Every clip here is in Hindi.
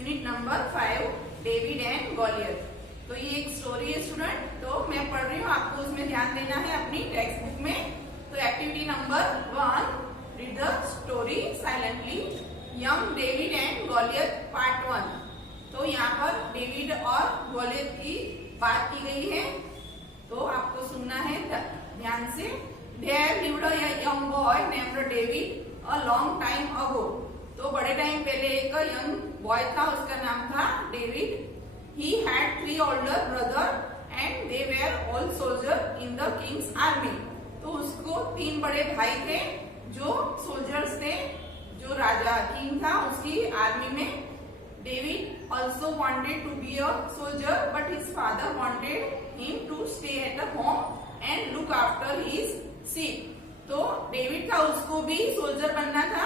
Unit number 5 David and Goliath. तो ये एक स्टोरी है स्टूडेंट, तो मैं पढ़ रही हूँ, आपको उसमें ध्यान देना है अपनी टेक्स्ट बुक में। तो activity number 1, read the story silently. Young David and Goliath part 1। तो यहाँ पर डेविड और गॉलियत की बात की गई है, तो आपको सुनना है ध्यान से। There lived a young boy named David a long time ago। तो बड़े टाइम पहले एक यंग बॉय था, उसका नाम था David. He had 3 older brothers and they were all soldiers in the king's army। तो उसको 3 बड़े भाई थे जो सोल्जर्स थे, जो राजा किंग था उसकी आर्मी में। David also wanted to be a soldier but his father wanted him to stay at home and look after his sheep। तो डेविड था, उसको भी सोल्जर बनना था,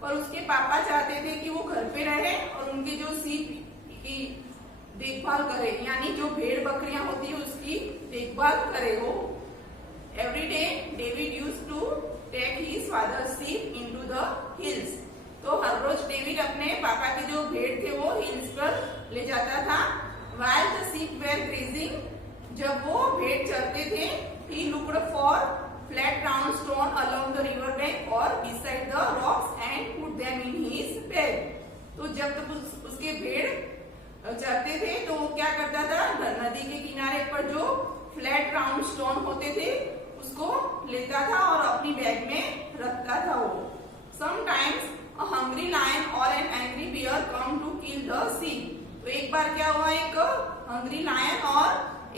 पर उसके पापा चाहते थे कि वो घर पे रहे और उनकी जो सीप की देखभाल करे, यानी जो भेड़ बकरियां होती है उसकी देखभाल करे वो। Every day David used to take his father's sheep into the hills. तो हर रोज डेविड अपने पापा के जो भेड़ थे वो हिल्स पर ले जाता था। While the sheep were grazing, जब वो भेड़ चरते थे, he looked for flat round stone along the river bank or beside the rocks and put them in his bag। तो जब तक उसके भेड़ चरते थे तो वो क्या करता था, नदी के किनारे पर जो फ्लैट राउंड स्टोन होते थे उसको लेता था और अपनी बैग में रखता था वो। Sometimes a hungry lion or an angry bear come to kill the sheep। तो एक बार क्या हुआ, एक हंग्री लायन और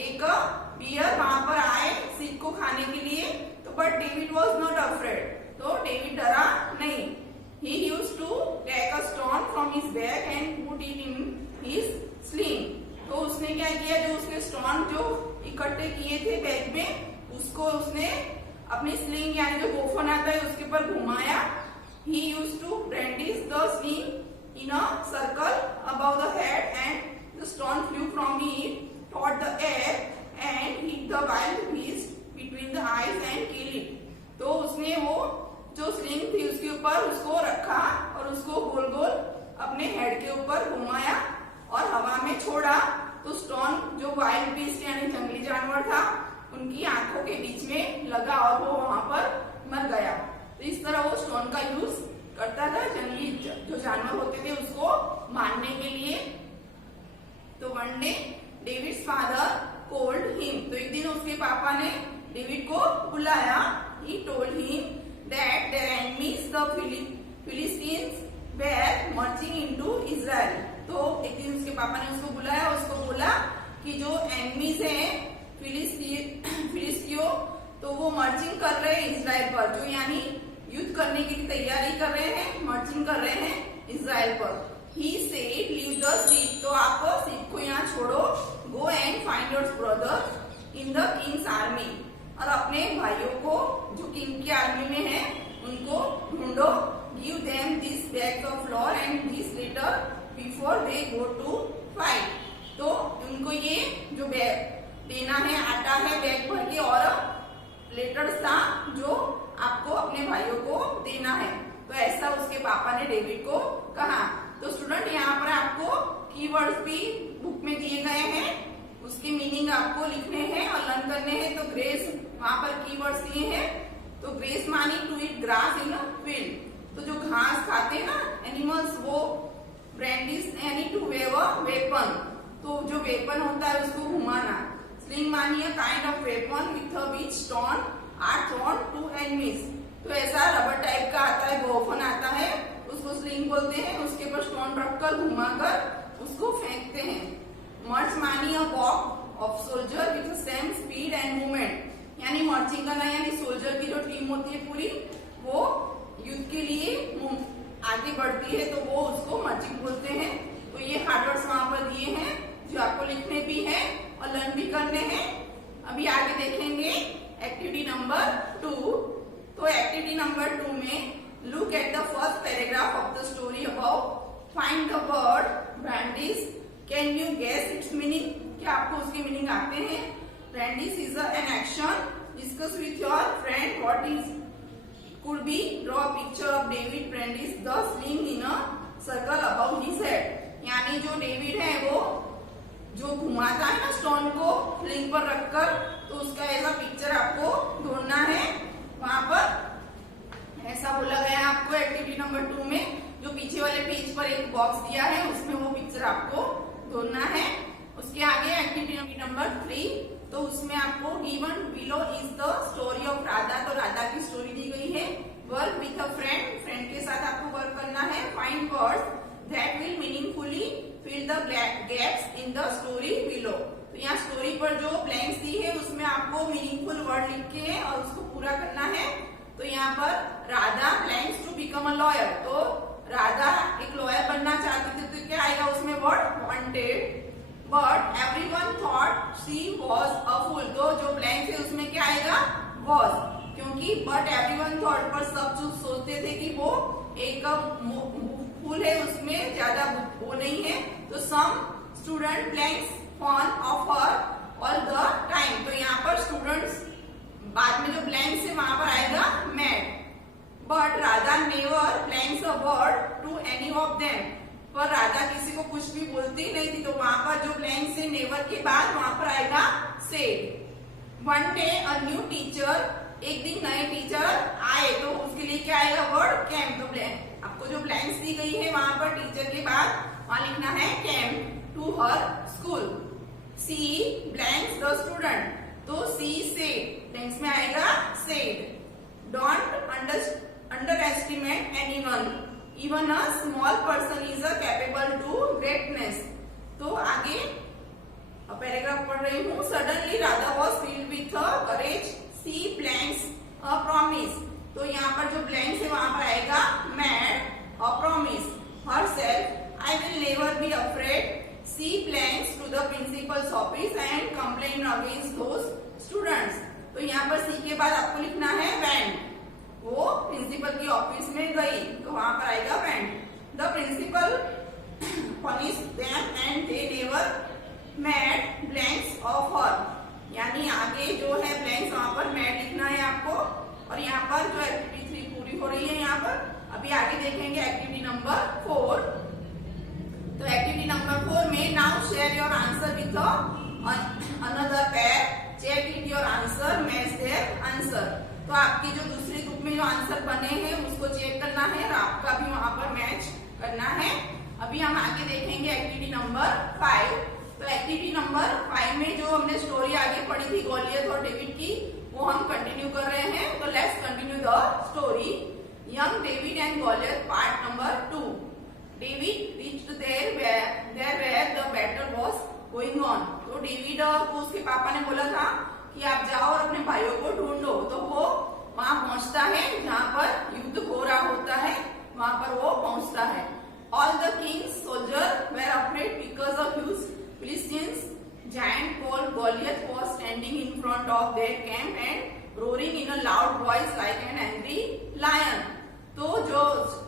एक बियर वहां पर आए सीप को खाने के लिए। तो but David was not afraid, तो डेविड डरा नहीं। He used to take a stone from his bag and put it in his sling. तो उसने क्या किया, जो उसने स्टोन जो इकट्ठे किए थे बैग में, उसको उसने अपनी स्लिंग यानी जो गोफन आता है उसके ऊपर घुमाया। He used to brandish the sling in a circle above the head and the stone flew from it toward the air and hit the wild beast between the eyes and kill it। तो उसने वो जो स्लिंग थी उसके ऊपर उसको रखा और उसको गोल गोल अपने हेड के ऊपर घुमाया और हवा में छोड़ा। तो स्टोन जो वाइल्ड बीस्ट यानी जंगली जानवर था उनकी आंखों के बीच में लगा और वो वहां पर मर गया। तो इस तरह वो स्टोन का यूज करता था जंगली जो जानवर होते थे उसको मारने के लिए। तो one day David's father called him. तो एक दिन उसके पापा ने डेविड को बुलाया। He told him that their enemies the Philistines were marching into Israel. तो एक दिन उसके पापा ने उसको बुलाया, उसको बोला कि जो एनिमीज हैं फिलिस्तियों, तो वो मार्चिंग कर रहे हैं इजराइल पर, जो यानी युद्ध करने की तैयारी कर रहे हैं, मार्चिंग कर रहे हैं इजराइल पर। He said, leave the sheep। तो आप sheep को यहाँ छोड़ो। Go and find your brothers in the king's army। और अपने भाइयों को जो किंग की आर्मी में है उनको ढूंढो। Give them this bags of flour and this letter before they go to fight। तो उनको ये जो बैग देना है, आटा है बैग भर के, और लेटर्स था जो आपको अपने भाइयों को देना है। तो ऐसा उसके पापा ने डेविड को कहा। तो स्टूडेंट यहाँ पर आपको कीवर्ड्स भी बुक में दिए गए हैं, उसके मीनिंग आपको लिखने हैं और लर्न करने हैं। तो ग्रेस वहां पर कीवर्ड्स दिए हैं। तो ग्रेस मानी to eat grass in field. तो जो घास खाते हैं ना एनिमल्स, वो ब्रांडिश यानी टू वेव अ वेपन। तो जो वेपन होता है उसको घुमाना। स्लिंग मानी a kind of weapon with a which stone are thrown to enemies. तो ऐसा रबर टाइप का आता है, गोफन आता है, उसको स्लिंग बोलते हैं। उसके ऊपर स्टोन रखकर घुमाकर उसको फेंकते हैं। मार्च मानी a walk of soldier with same speed and movement, यानी मार्चिंग करना, यानी सोल्जर की जो टीम होती है पूरी, वो युद्ध के लिए आगे बढ़ती है, तो वो उसको मार्चिंग बोलते हैं। तो ये हार्ड वर्ड्स वहां पर दिए हैं जो आपको लिखने भी है और लर्न भी करने हैं। अभी आगे देखेंगे एक्टिविटी नंबर 2। तो एक्टिविटी नंबर 2 में look at the first paragraph of the story above, find the word brandish। can you guess its meaning? क्या आपको उसके मीनिंग आते हैं? brandish is an action, discuss with your friend what is could be, draw a picture of David brandish the sling in a circle above his head। यानी जो डेविड है वो जो घुमाता है ना स्टोन को रिंग पर रखकर, तो उसका ऐसा पिक्चर आपको ढूंढना है। वहां पर ऐसा बोला गया है आपको एक्टिविटी नंबर 2 में, जो पीछे वाले पेज पर एक बॉक्स दिया है उसमें वो पिक्चर आपको ढूंढना है। उसके आगे एक्टिविटी नंबर 3, तो उसमें आपको given below is the story of Radha, तो राधा की स्टोरी दी गई है। Work with a friend, friend के साथ आपको वर्क करना है। Find words that will meaningfully fill the gaps in the story below, तो यहाँ स्टोरी पर जो ब्लैंक्स दी है उसमें आपको मीनिंगफुल वर्ड लिख के और उसको पूरा करना है। तो यहाँ पर Radha plans to become a lawyer, तो राधा एक लॉयर बनना चाहती थी, तो क्या आएगा उसमें word wanted. But everyone thought she was a fool, तो जो ब्लैंक है उसमें क्या आएगा वाज, क्योंकि बट एवरीवन थॉट पर सब जो सोचते थे कि वो एक फूल है, उसमें ज्यादा वो नहीं है। तो some student blanks fun of her all the time, तो यहाँ पर स्टूडेंट्स बाद में जो ब्लैंक्स है वहां पर आएगा made. But Radha never blanks a word to any of them, पर राधा किसी को कुछ भी बोलती नहीं थी, तो वहां पर जो ब्लैंक से नेवर के बाद वहां पर आएगा said. One day a new teacher, एक दिन नए टीचर आए, तो उसके लिए क्या आएगा वर्ड कैम। तो आपको जो ब्लैंक्स दी गई है वहां पर टीचर के बाद वहां लिखना है came to her school. She blanks the student, तो सी सेड, ब्लैंक्स में आएगा said. Don't underestimate anyone, even a small person is a capable to greatness, तो आगे पैराग्राफ पढ़ रही हूँ। Suddenly Radha was filled with courage, she blanks a promise, तो यहाँ पर जो ब्लैंक्स है वहां पर आएगा made a promise herself, I will never be afraid, she blanks to the principles office and complain against those students, तो यहाँ पर सी के बाद आपको लिखना है वेंट, वो प्रिंसिपल की ऑफिस में गई, तो वहां पर आएगा went. The principal punish them and they never made blanks of her, यानी आगे जो है ब्लैंक्स वहां पर मैड लिखना है आपको। और यहाँ पर जो एक्टिविटी 3 पूरी हो रही है यहाँ पर, अभी आगे देखेंगे एक्टिविटी नंबर 4। तो एक्टिविटी नंबर 4 में now share your answer with another pair, check it your answer, match their answer, तो आपकी जो दूसरी ग्रुप में जो आंसर बने हैं उसको चेक करना है और आपका भी वहां पर मैच करना है। अभी हम आगे देखेंगे एक्टिविटी नंबर 5। तो एक्टिविटी नंबर 5 में जो हमने स्टोरी आगे पढ़ी थी गोलियत और डेविड की, वो हम कंटिन्यू कर रहे हैं। तो let's continue the story. Young David and Goliath part number 2। David reached there where the battle was going on, तो डेविड को उसके पापा ने बोला था कि आप जाओ और अपने भाइयों को ढूंढो, तो वो वहां पहुंचता है जहां पर युद्ध हो रहा होता है, वहां पर वो पहुंचता है। All the king's soldier were afraid because of huge Philistines giant called Goliath was standing in front of their camp and roaring in a loud voice like an angry lion, तो जो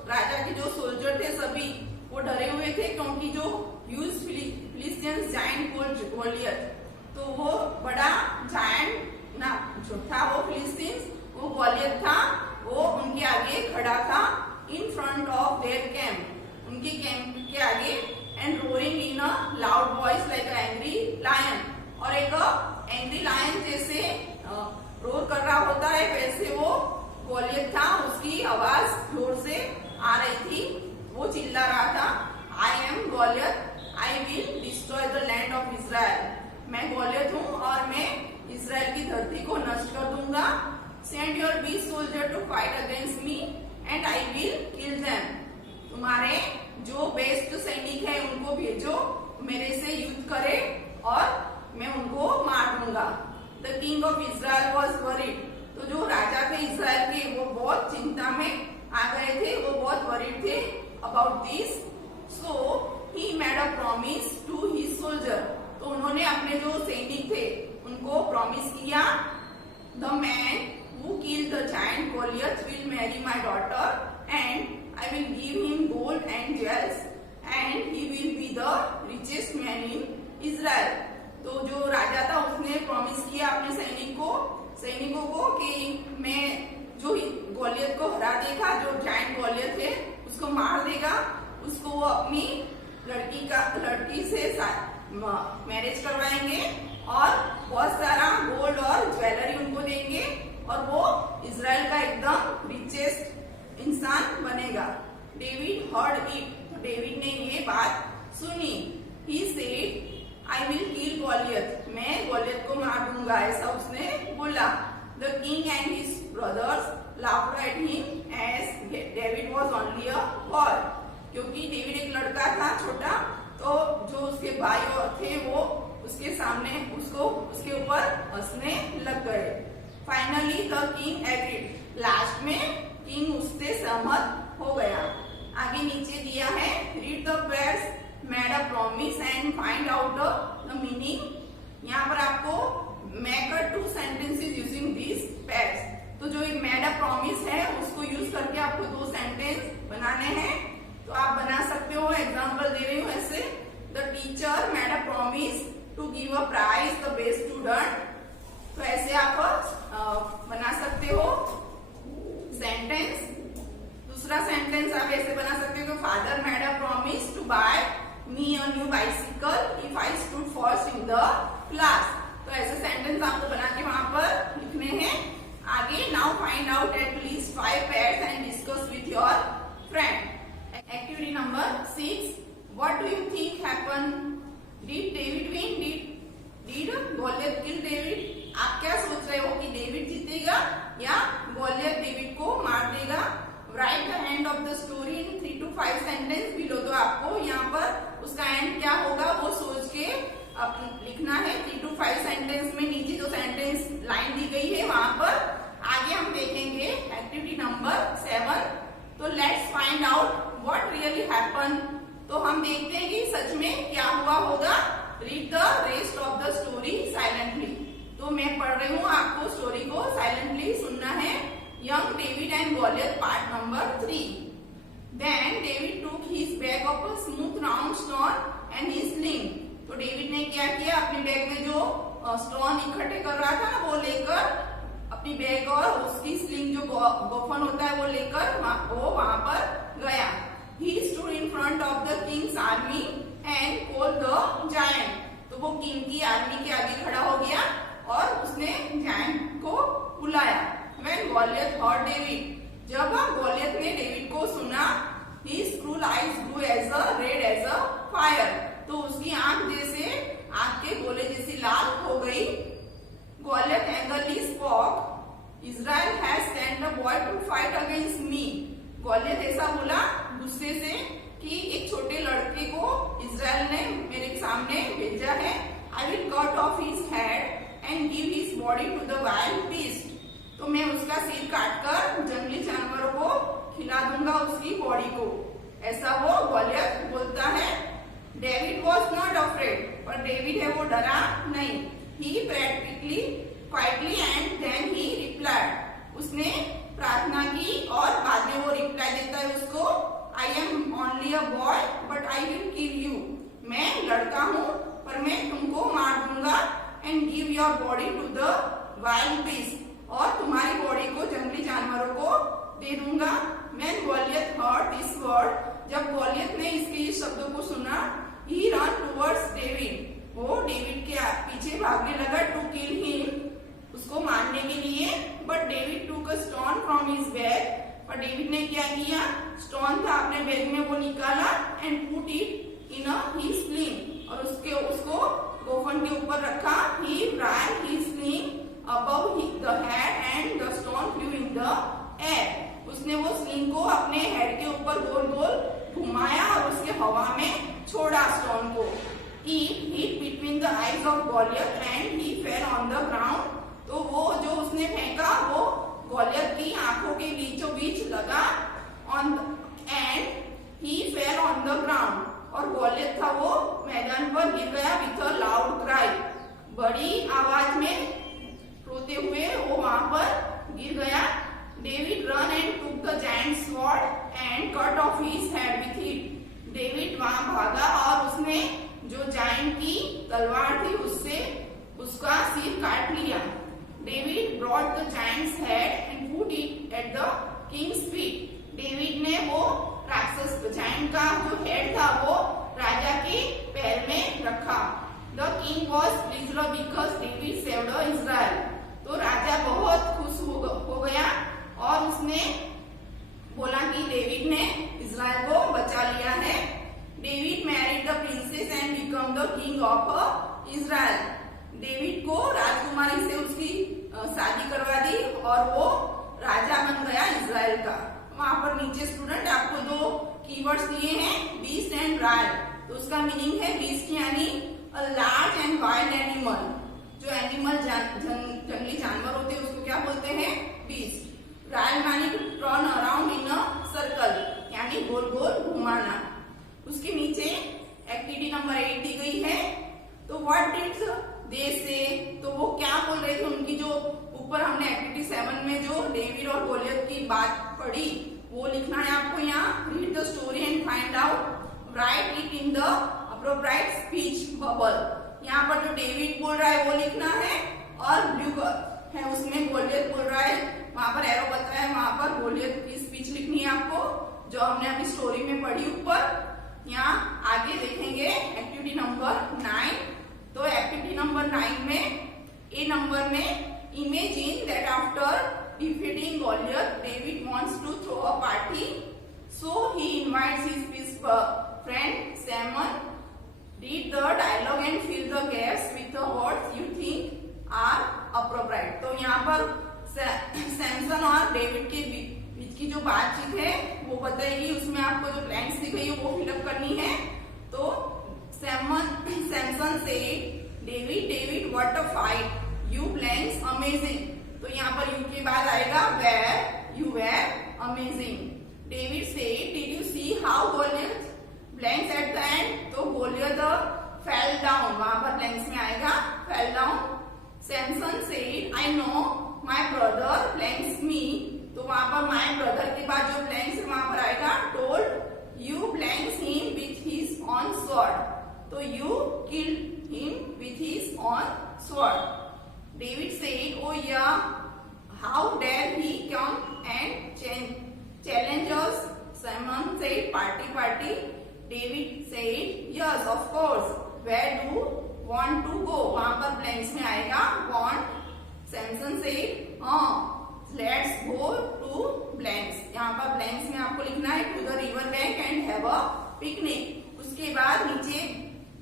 राजा के जो सोल्जर थे सभी वो डरे हुए थे, क्योंकि जो ह्यूज फिलिस्टीन्स जायंट कॉल्ड गोलियत, तो वो बड़ा जायंट ना जो था वो फिलिस्तीन्स, वो गोलियत था, वो उनके आगे खड़ा था in front of their camp, उनके कैंप के आगे, and roaring in a loud voice like angry lion, और एक एंग्री लायन जैसे रोर कर रहा होता है वैसे वो गोलियत था, उसकी आवाज जोर से आ रही थी, वो चिल्ला रहा था, I am Goliath, I will destroy the land of Israel, मैं गोलियत हूँ और मैं इजराइल की धरती को नष्ट कर दूंगा। Send your beast soldier to fight against me and I will kill them, तुम्हारे जो बेस्ट सैनिक है उनको भेजो, मेरे से युद्ध करे और मैं उनको मार दूंगा। The king of Israel was worried, तो जो राजा थे इजराइल के वो बहुत चिंता में आ गए थे, वो बहुत वरीड थे about this, so he made a promise to his soldier, तो उन्होंने अपने जो सैनिक थे उनको प्रॉमिस किया, the man who killed the giant Goliath will marry my daughter and I will give him gold and jewels and he will be the richest man in Israel, तो जो राजा था उसने प्रॉमिस किया अपने सैनिकों को कि मैं जो गोलियत को हरा देगा, जो जायंट गोलियत है उसको मार देगा, उसको वो अपनी लड़की से मैरिज करवाएंगे और बहुत सारा गोल्ड और ज्वेलरी उनको देंगे और वो इजराइल का एकदम रिचेस्ट इंसान बनेगा। डेविड हर्ड इट, तो डेविड ने ये बात सुनी। ही सेड आई विल किल गॉलियत, मैं गॉलियत को मार दूंगा, ऐसा उसने बोला। The king and his brothers laughed at him as David was only a boy, क्योंकि डेविड एक लड़का था छोटा, तो जो उसके भाई और थे वो उसके सामने उसके ऊपर हंसने लग गए। Finally the king agreed, last में किंग उससे सहमत हो गया। आगे नीचे दिया है read the pairs made a promise and find out the meaning. यहाँ पर आपको make a 2 sentences using this pairs, तो जो ये मेड अ प्रॉमिस है उसको यूज करके आपको 2 सेंटेंस बनाने हैं। तो आप बना सकते हो, एग्जांपल दे रही हूँ ऐसे। The teacher made a promise to give a prize the best student, तो ऐसे आप बना सकते हो सेंटेंस। दूसरा सेंटेंस आप ऐसे बना सकते हो, father made a promise to buy me a new bicycle if I stood first in the class. तो ऐसे सेंटेंस आपको बना के वहां पर लिखने हैं। आगे now find out at least 5 pairs and discuss with your friend. Activity number 6, what do you think happen? Did David win? Did Goliath kill David? आप क्या सोच रहे हो कि डेविड जीतेगा या गॉलियत डेविड को मार देगा? Right the end of the story in 3 to 5 sentence below. तो आपको यहाँ पर उसका एंड क्या होगा वो सोच के लिखना है 3 to 5 सेंटेंस में। नीचे जो सेंटेंस लाइन दी गई है वहां पर। आगे हम देखेंगे एक्टिविटी नंबर 7, तो let's find out what really happen. तो हम देखते हैं कि सच में क्या हुआ होगा। Read the rest of the story silently. तो मैं पढ़ रही हूँ, आपको स्टोरी को साइलेंटली सुनना है। Young David and Goliath part number 3. Then David took his bag of a smooth round stone and his sling. तो डेविड ने क्या किया, अपने बैग में जो स्टोन इकट्ठे कर रहा था ना वो लेकर अपनी बैग और उसकी स्लिंग जो गोफन होता है वो लेकर वो वहां पर गया। He stood in front of the king's army and called the giant. तो वो किंग की आर्मी के आगे खड़ा हो गया और उसने जायंट को बुलाया। When Goliath heard David, जब गॉलियत ने डेविड को सुना, his cruel eyes grew as red as a fire. तो उसकी आंख जैसे आग के गोले जैसी लाल हो गई। Goliath angrily spoke, Israel has sent a boy to fight against me. गॉलियत ऐसा बोला गुस्से से कि एक छोटे लड़के को इजराइल ने मेरे सामने भेजा है। I will cut off his head and give his body to the wild beast. तो मैं उसका सिर काटकर जंगली जानवरों को खिला दूंगा उसकी बॉडी को, ऐसा वो गॉलियत बोलता है। डेविड वॉज नॉट अफ्रेड, पर डेविड है वो डरा नहीं। He practically quietly and then he replied, उसने प्रार्थना की और बाद में वो रिप्लाई देता है उसको, I am only a boy but I will kill you. मैं लड़का हूँ पर मैं तुमको मार दूंगा। And give your body to the wild beast, और तुम्हारी बॉडी को जंगली जानवरों को दे दूंगा। When Goliath heard this word, जब गॉलियत ने इसके इस शब्दों को सुना, he ran towards David, वो डेविड के पीछे भागने लगा to kill him, उसको मारने के लिए। But David took a stone from his bag, पर डेविड ने क्या किया, स्टोन था अपने बैग में वो निकाला and put it in his sling, और उसको गोफन के ऊपर रखा। He ran his sling above the head and the stone flew in the air. उसने वो स्लिंग को अपने हेड के ऊपर गोल गोल घुमाया और उसके हवा में छोड़ा स्टोन को। It hit between the eyes of Goliath and he fell on the ground. तो वो जो उसने फेंका वो गॉलियत की आंखों के बीचों बीच लगा। and he fell on the ground, और गॉलियत था वो मैदान पर गिर गया with a loud cry, बड़ी आवाज में रोते हुए वो वहां पर गिर गया। David run and took the giant sword and cut off his head with it. David वहां भागा और उसने जो जायंट की तलवार थी उससे उसका सिर काट लिया। David brought the giants head and put it at the Kings feet. David ने वो राक्षस जायंट का जो हेड था वो राजा के पैर में रखा। The king was pleased because David saved Israel. तो राजा बहुत खुश हो गया और उसने बोला कि डेविड ने इजराइल को बचा लिया है। David married the princess and become the king of Israel. David को राजकुमारी से उसकी शादी करवा दी और वो राजा बन गया इजराइल का। वहां पर नीचे स्टूडेंट आपको दो कीवर्ड्स दिए हैं, बीस्ट एंड रायल। तो उसका मीनिंग है बीस्ट यानी लार्ज एंड वाइल्ड एनिमल। जो एनिमल जंगली जानवर होते हैं उसको क्या बोलते हैं, बीस्ट। रायल मानी to turn around in a circle, यानी गोल गोल घुमाना। उसके नीचे एक्टिविटी नंबर 8 दी गई है। तो व्हाट डिड दे से, तो वो क्या बोल रहे थे, उनकी जो ऊपर हमने एक्टिविटी 7 में जो डेविड और गोलियत की बात पढ़ी वो लिखना है आपको यहाँ। Read the story and find out, right it in the appropriate speech bubble. यहाँ पर जो डेविड बोल रहा है वो लिखना है और ब्लू है उसमें गोलियत बोल रहा है, वहां पर एरो बता है, वहां पर गोलियत की स्पीच लिखनी है आपको जो हमने अभी स्टोरी में पढ़ी ऊपर। यहाँ आगे देखेंगे एक्टिविटी नंबर 9। तो एक्टिविटी नंबर 9 में ए नंबर में imagine that after defeating Goliath, David wants to throw a party, so he invites his friend Simon. Read the dialogue and fill the gaps with the words you think are appropriate. तो यहाँ पर सैमसन और डेविड के बीच की जो बातचीत है वो बताएगी, उसमें आपको जो ब्लैंक्स दिख रही है वो फिलअप करनी है। तो सैमसन से David what a fight, you blanks amazing. तो यहाँ पर यू के बाद आएगा were, you were amazing. David से did you see how Goliath blanks at the end. तो गोलियत फेल डाउन, वहां पर ब्लैंक्स में आएगा फेल डाउन। सैमसन से I know my brother blanks me. तो वहां पर माई ब्रदर के बाद जो ब्लैंक्स है वहां पर आएगा told you blanks him with his own sword. तो you killed him with his own sword. David said, "Oh yeah, how dare he come and challenge us?" Simon said, "Party, party." David said, "Yes, of course. Where do you want to go?" वहां पर blanks में आएगा want. Samson said, let's go to blanks. यहाँ पर blanks में आपको लिखना है to the river bank and have a picnic. उसके बाद नीचे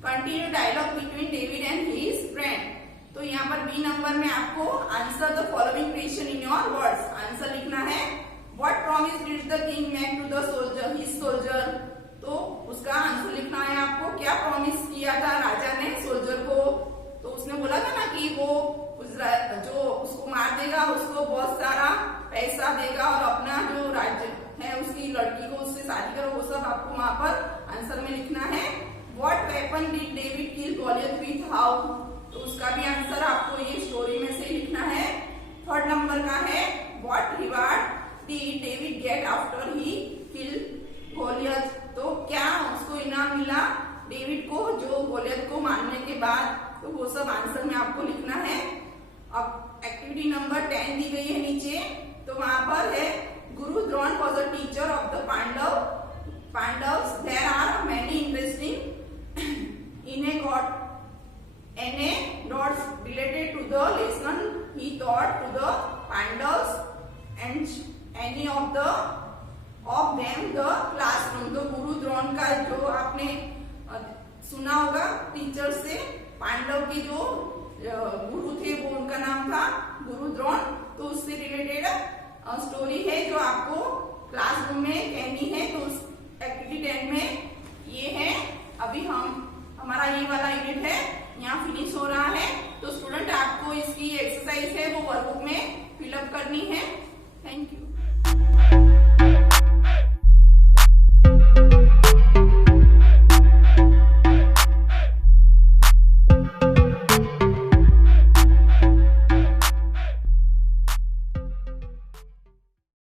continue dialogue between David and his friend. तो यहाँ पर बी नंबर में आपको answer the following question in your words. Answer लिखना है what promise did the king make to the soldier his soldier. तो उसका आंसर लिखना है आपको, क्या प्रॉमिस किया था राजा ने सोल्जर को। तो उसने बोला था ना कि वो जो उसको मार देगा उसको बहुत सारा पैसा देगा और अपना जो राज्य है उसकी लड़की को उससे शादी करो, वो सब आपको वहां पर आंसर में लिखना है। What weapon did David kill Goliath with, how. तो उसका भी आंसर आपको ये स्टोरी में से लिखना है। थर्ड नंबर का है what reward did David get after he kill Goliath. तो क्या उसको इनाम मिला डेविड को जो गोलियत को मारने के बाद। तो वो सब आंसर में आपको लिखना है। अब एक्टिविटी नंबर 10 दी गई है नीचे। तो वहां पर है Guru Drona was a teacher of the Pandavas. There are many interesting in a god notes related to the lesson he taught to the Pandavas and any of them the classroom. तो गुरु द्रोण का जो आपने सुना होगा टीचर से, पांडव के जो गुरु थे वो उनका नाम था गुरु द्रोण। तो उससे रिलेटेड स्टोरी है जो